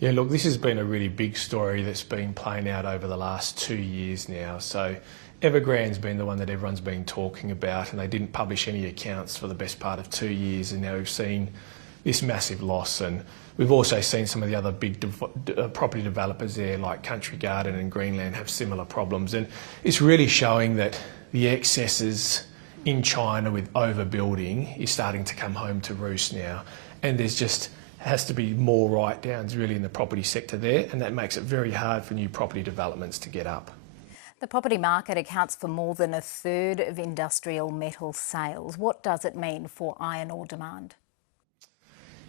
Yeah, look, this has been a really big story that's been playing out over the last 2 years now. So Evergrande's been the one that everyone's been talking about, and they didn't publish any accounts for the best part of 2 years, and now we've seen this massive loss. And we've also seen some of the other big property developers there, like Country Garden and Greenland, have similar problems. And it's really showing that the excesses in China with overbuilding is starting to come home to roost now. And there's just has to be more write-downs really in the property sector there, and that makes it very hard for new property developments to get up. The property market accounts for more than a third of industrial metal sales. What does it mean for iron ore demand?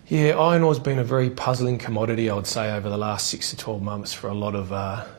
Yeah, iron ore's been a very puzzling commodity, I would say, over the last 6 to 12 months for a lot of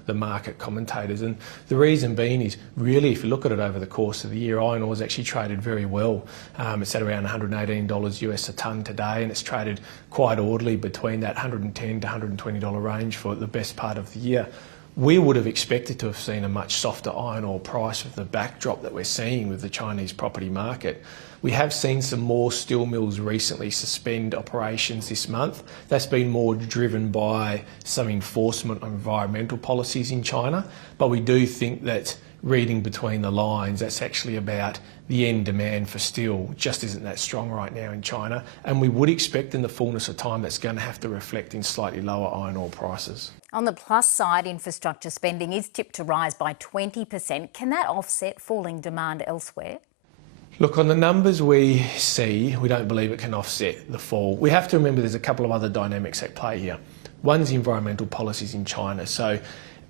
the market commentators. And the reason being is, really, if you look at it over the course of the year, iron ore's actually traded very well. It's at around $118 US a tonne today, and it's traded quite orderly between that $110 to $120 range for the best part of the year. We would have expected to have seen a much softer iron ore price with the backdrop that we're seeing with the Chinese property market. We have seen some more steel mills recently suspend operations this month. That's been more driven by some enforcement on environmental policies in China, but we do think that, reading between the lines, that's actually about the end demand for steel just isn't that strong right now in China, and we would expect in the fullness of time that's going to have to reflect in slightly lower iron ore prices. On the plus side, infrastructure spending is tipped to rise by 20%. Can that offset falling demand elsewhere? Look, on the numbers we see, we don't believe it can offset the fall. We have to remember there's a couple of other dynamics at play here. One's the environmental policies in China. So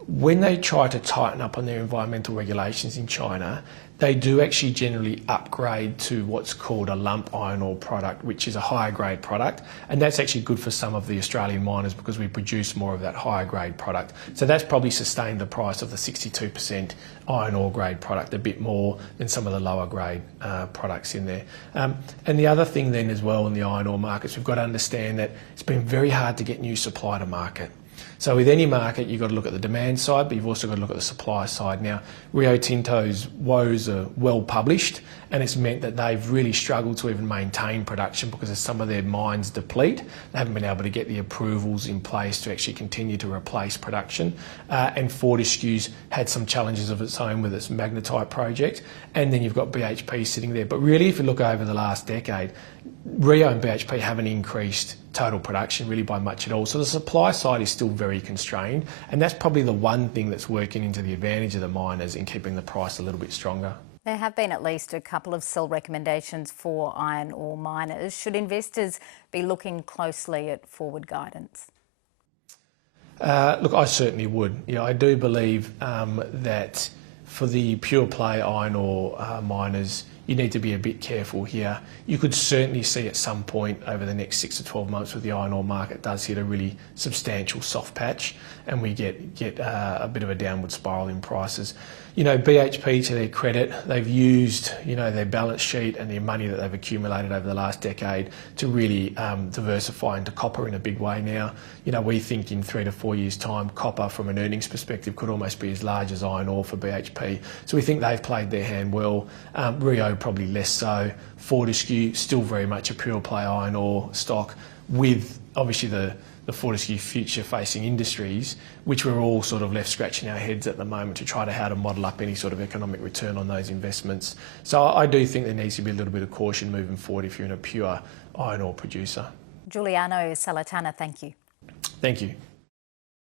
when they try to tighten up on their environmental regulations in China, they do actually generally upgrade to what's called a lump iron ore product, which is a higher grade product. And that's actually good for some of the Australian miners because we produce more of that higher grade product. So that's probably sustained the price of the 62% iron ore grade product a bit more than some of the lower grade products in there. And the other thing then as well in the iron ore markets, we've got to understand that it's been very hard to get new supply to market. So with any market, you've got to look at the demand side, but you've also got to look at the supply side. Now, Rio Tinto's woes are well published, and it's meant that they've really struggled to even maintain production because as some of their mines deplete, they haven't been able to get the approvals in place to actually continue to replace production. And Fortescue's had some challenges of its own with its magnetite project, and then you've got BHP sitting there. But really, if you look over the last decade, Rio and BHP haven't increased total production really by much at all. So the supply side is still very constrained, and that's probably the one thing that's working into the advantage of the miners in keeping the price a little bit stronger. There have been at least a couple of sell recommendations for iron ore miners. Should investors be looking closely at forward guidance? Look, I certainly would. I do believe that for the pure play iron ore miners, you need to be a bit careful here. You could certainly see at some point over the next 6 to 12 months where the iron ore market does hit a really substantial soft patch and we get a bit of a downward spiral in prices. BHP, to their credit, they've used their balance sheet and the money that they've accumulated over the last decade to really diversify into copper in a big way now. We think in 3 to 4 years' time, copper from an earnings perspective could almost be as large as iron ore for BHP. So we think they've played their hand well. Rio probably less so. Fortescue still very much a pure play iron ore stock with obviously the Fortescue future facing industries, which we're all sort of left scratching our heads at the moment to try to how to model up any sort of economic return on those investments. So I do think there needs to be a little bit of caution moving forward if you're in a pure iron ore producer. Giuliano, Sala, thank you. Thank you.